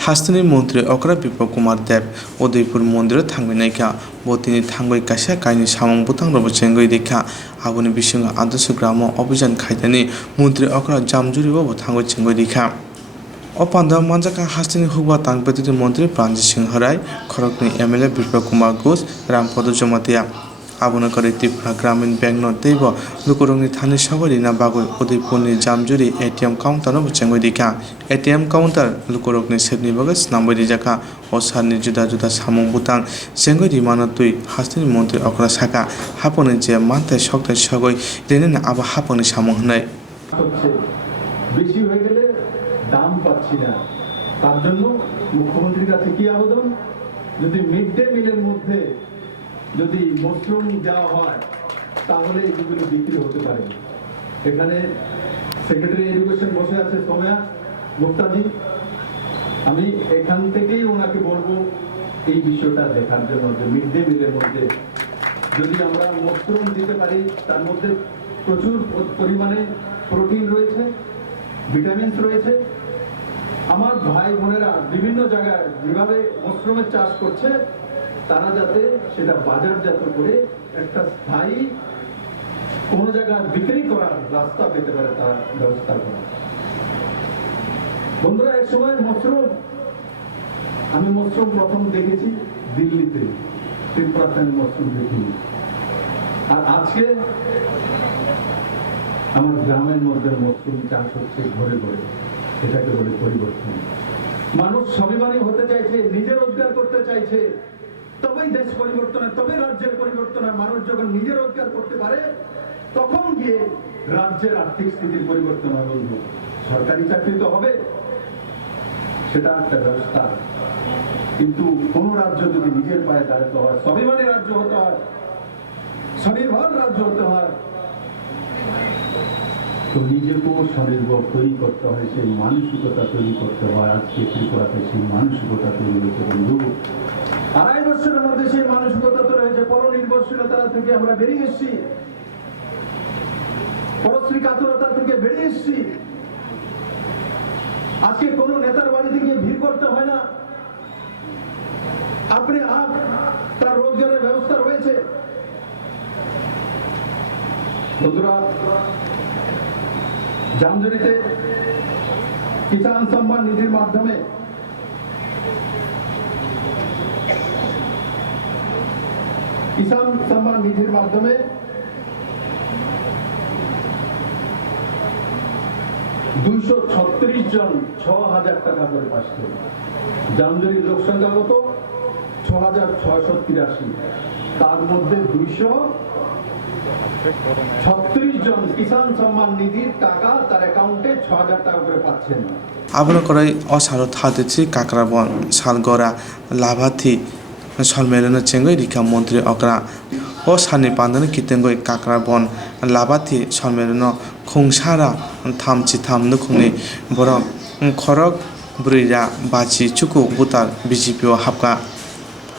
हास्तनि मन्त्री अक्रा बिप्लब कुमार देव उदयपुर मन्दिर थांबायनायखा बतिनि थांबाय Kasa कायनि samung bwtang rok chengwi देखा आबुनि बिसंग आदर्श ग्राम अभियान खायदानि मन्त्री अक्रा जामजुरि बो थांबाय chengwi देखा अपान्दा Manjakha हास्तनि Hukbar तांगपेति मन्त्री प्रांजी सिंह राय खरकनि एमएलए बिप्लब कुमार घोष रामपद जमातिया आबुना करे त्रिपुरा ग्रामीण बैंक न तैब लुकुरंनि थानि सवारिना बागै उदयपुरनि जामजुरि एटीएम काउंटर न चेंगै देखा एटीएम काउंटर लुकुरंनि सेबनि बागै स्नामबै दिजाखा असारनि जुदा जुदा samung bwtang चेंगै दिमाना तुइ हास्तनि मन्त्री अक्रा साका हापनि जे मानथाय सकथाय सगै देनेना आबा हापनि samung हनाय বেশি হয়ে গেলে দাম পাচ্ছি না তার জন্য মুখ্যমন্ত্রীর কাছে কি আবেদন যদি মিড ডে মিলের মধ্যে যদি মশরুম দেওয়া হয় তাহলে এগুলো বিক্রি হতে পারে এখানে সেক্রেটারি এডুকেশন বসে আছে সোময়া গুপ্তাজি আমি এখান থেকেই ওনাকে বলবো এই বিষয়টা দেখার জন্য যে মিড ডে মিলের মধ্যে যদি আমরা মশরুম দিতে পারি তার মধ্যে প্রচুর পরিমাণে প্রোটিন রয়েছে ভিটামিন রয়েছে আমার ভাই বোনেরা বিভিন্ন জায়গায় যেভাবে মশরুমের চাষ করছে তারা যাতে সেটা বাজারজাত করে একটা স্থায়ী কোন জায়গায় বিক্রি করার রাস্তা পেতে পারে তার ব্যবস্থা করা বন্ধুরা এক সময় আমি মশরুম প্রথম দেখেছি দিল্লিতে ত্রিপুরাতে মশরুম দেখিনি আর আজকে আমার গ্রামের মধ্যে মশরুম চাষ হচ্ছে ঘরে ঘরে এটাকে বলে পরিবর্তন মানুষ স্বাভিমানী হতে চাইছে নিজে রোজগার করতে চাইছে তবেই দেশ পরিবর্তন হয় তবে রাজ্যের পরিবর্তন হয় মানুষ যখন নিজে রোজগার করতে পারে তখন গিয়ে রাজ্যের আর্থিক স্থিতির পরিবর্তন হয় বন্ধু সরকারি চাকরি তো হবে সেটা একটা ব্যবস্থা কিন্তু কোন রাজ্য যদি নিজের পায়ে দাঁড়াতে হয় স্বাভিমানী রাজ্য হতে হয় স্বনির্ভর রাজ্য হতে হয় তো নিজেকেও স্বনির্ভর তৈরি করতে হয় সেই মানসিকতা তৈরি করতে হয় আজকে ত্রিপুরাতে সেই মানসিকতা তৈরি হয়েছে বন্ধু 2.5 বছরের মধ্যে সেই মানসিকতা তৈরি হয়েছে পরনির্ভরশীলতা থেকে আমরা বেরিয়ে এসেছি পরশ্রী কাতরতা থেকে বেরিয়ে এসেছি আজকে কোনো নেতার বাড়িতে গিয়ে ভিড় করতে হয় না আপনি তার রোজগারের ব্যবস্থা রয়েছে বন্ধুরা জামজুরিতে কিষাণ সম্মান নিধির মাধ্যমে কিষাণ সম্মান নিধির মাধ্যমে 236 জন 6,000 টাকা করে পাচ্ছে জামজুরির লোক সংখ্যা কত 6,683 তার মধ্যে 236 জন কিষাণ সম্মান নিধির টাকা তার অ্যাকাউন্টে 6,000 টাকা করে পাচ্ছেন आबुना करे असारो थादेथि काक्राबन सालगरा लाभार्थी सलमेलन चेंगै रिखा मन्त्री अक्रा ओ सानि पान्दन कितेंगै काक्राबन लाभार्थी सलमेलन खुंसारा थामचि थाम नुखुंनि बर खरक ब्रैरा बाचि चुकु बुतार बीजेपी हाबका